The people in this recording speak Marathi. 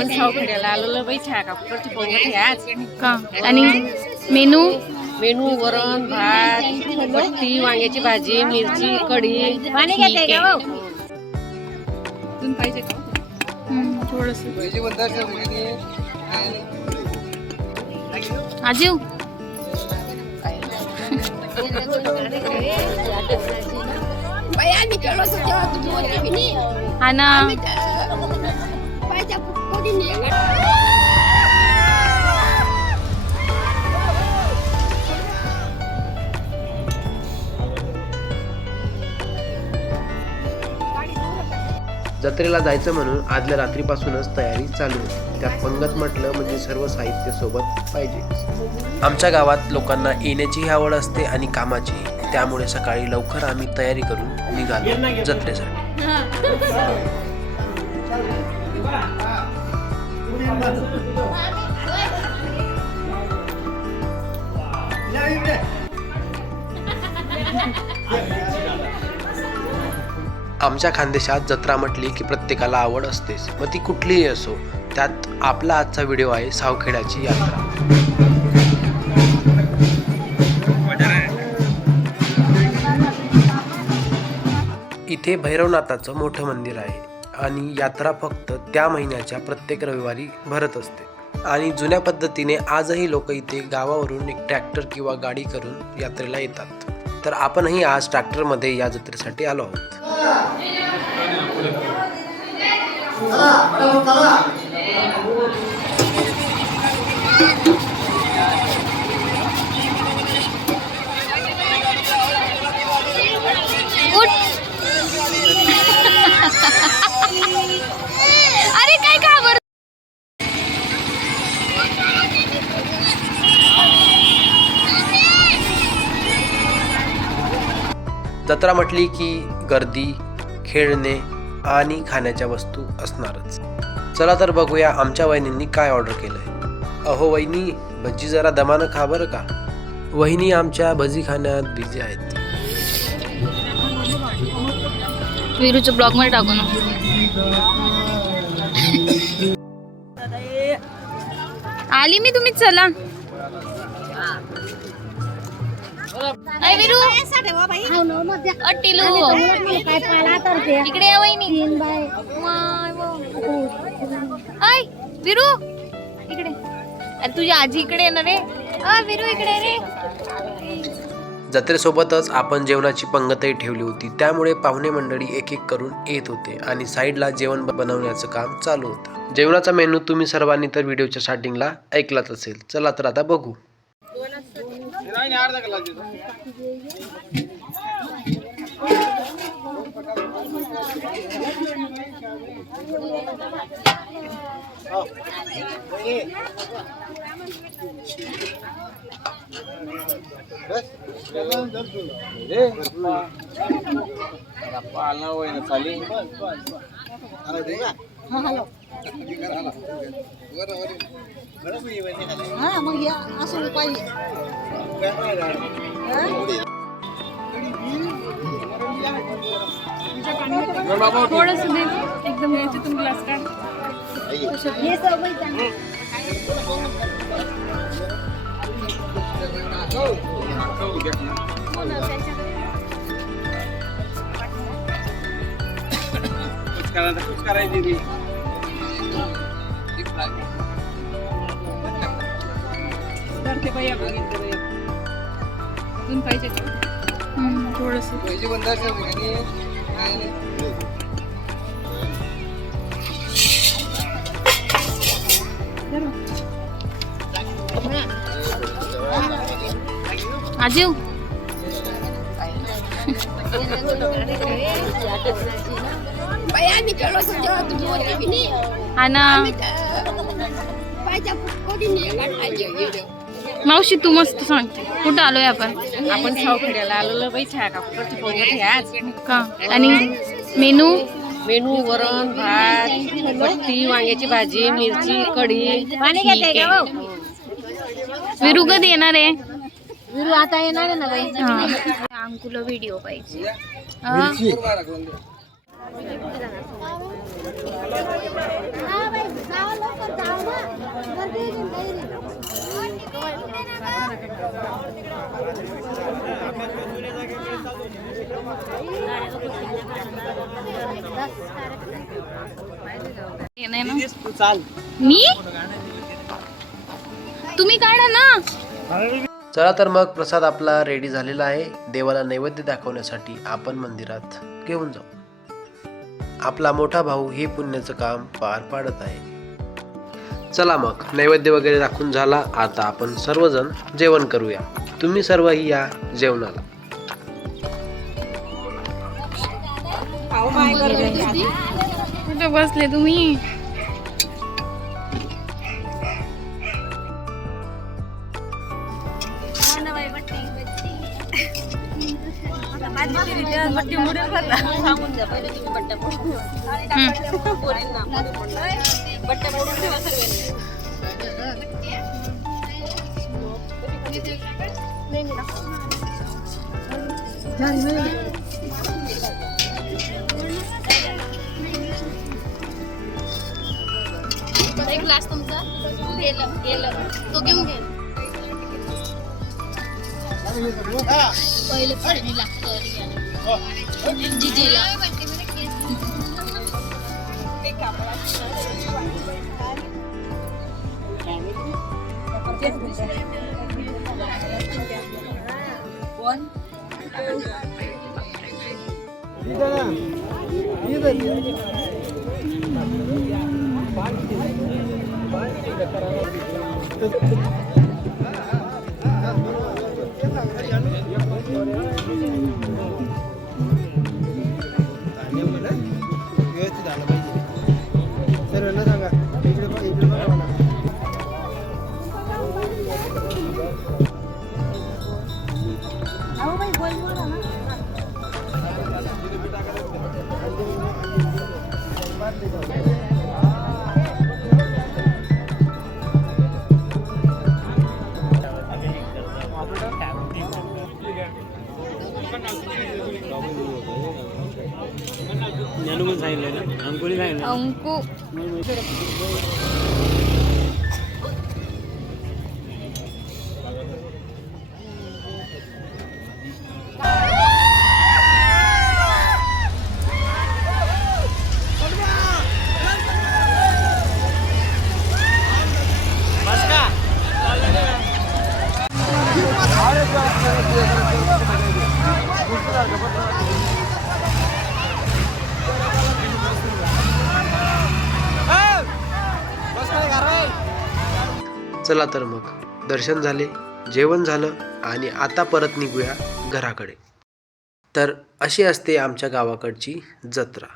आपण सावखेड्याला आलेलो बाई छा का कुठची पंगत आहे आज का आणि मेनू मेनू वरण भात बट्टी वांग्याची भाजी मिरची कढी पाणी घेते का तुम्ही पाहिजे का थोडस आजीव हा ना जत्रेला जायचं म्हणून आदल्या रात्रीपासूनच तयारी चालू होती. त्यात पंगत म्हटलं म्हणजे सर्व साहित्य सोबत पाहिजे. आमच्या गावात लोकांना येण्याचीही आवड असते आणि कामाची, त्यामुळे सकाळी लवकर आम्ही तयारी करून निघालो जत्रेसाठी. आमच्या खानदेशात जत्रा म्हटली की प्रत्येकाला आवड असतेच, मग ती कुठलीही असो. त्यात आपला आजचा व्हिडिओ आहे सावखेड्याची यात्रा. इथे भैरवनाथाचं मोठं मंदिर आहे आणि यात्रा फक्त त्या महिन्याच्या प्रत्येक रविवारी भरत असते. आणि जुन्या पद्धतीने आजही लोक इथे गावावरून एक ट्रॅक्टर किंवा गाडी करून यात्रेला येतात. तर आपणही आज ट्रॅक्टरमध्ये या जत्रेसाठी आलो आहोत. अरे काय खबर जत्रा म्हटली की गर्दी, खेळणे आणि खाण्याच्या वस्तू असणारच. चला तर बघूया आमच्या वहिनींनी काय ऑर्डर केलंय. अहो वहिनी, भजी जरा दमानं खा बरं का. वहिनी आमच्या भजी खाण्यात बिझी आहेत. विरूच्या ब्लॉग मध्ये टाकू ना. आली मी, तुम्ही चला. अय विरू, अट्टिलू इकडे या वहिनी. अय विरू इकडे. अरे तुझी आजी इकडे येणार रे. विरू इकडे रे. जत्रेसोबतच आपण जेवणाची पंगतही ठेवली होती, त्यामुळे पाहुणे मंडळी एक एक करून येत होते आणि साईडला जेवण बनवण्याचं काम चालू होतं. जेवणाचा मेनू तुम्ही सर्वांनी तर व्हिडिओच्या स्टार्टिंगला ऐकलाच असेल. चला तर आता बघू. थोडस दे एकदम याच्यातून ग्लास काढ. करते बाई तुम्ही पाहिजे का थोडस आजीव. हा ना मावशी, तू मस्त सांगते. कुठं आलोय आपण? आपण सावखेड्याला आलेलो बाई छा का कुठची पंगत आहे आज का आणि मेनू मेनू वरण भात बट्टी वांग्याची भाजी मिरची कढी पाणी घेते का विरू कधी येणार आहे? विरू आता येणार आहे ना बाई. अंकुला व्हिडिओ पाहिजे. मी तुम्ही काढा ना. चला तर मग प्रसाद आपला रेडी झालेला आहे. देवाला नैवेद्य दाखवण्यासाठी आपण मंदिरात घेऊन जाऊ. आपला मोठा भाऊ हे पुण्याचं काम पार पाडत आहे. चला मग नैवेद्य वगैरे दाखवून झाला. आता आपण सर्वजण जेवण करूया. तुम्ही सर्वही या जेवणाला. कुठे बसले तुम्ही? एक ग्लास तुमचा गेलं तो घेऊन घे. पहिलं पाणी लागतं जिजेला. अंकु चला तर मग दर्शन झाले, जेवण झालं आणि आता परत निघूया घराकडे. तर अशी असते आमच्या गावाकडची जत्रा.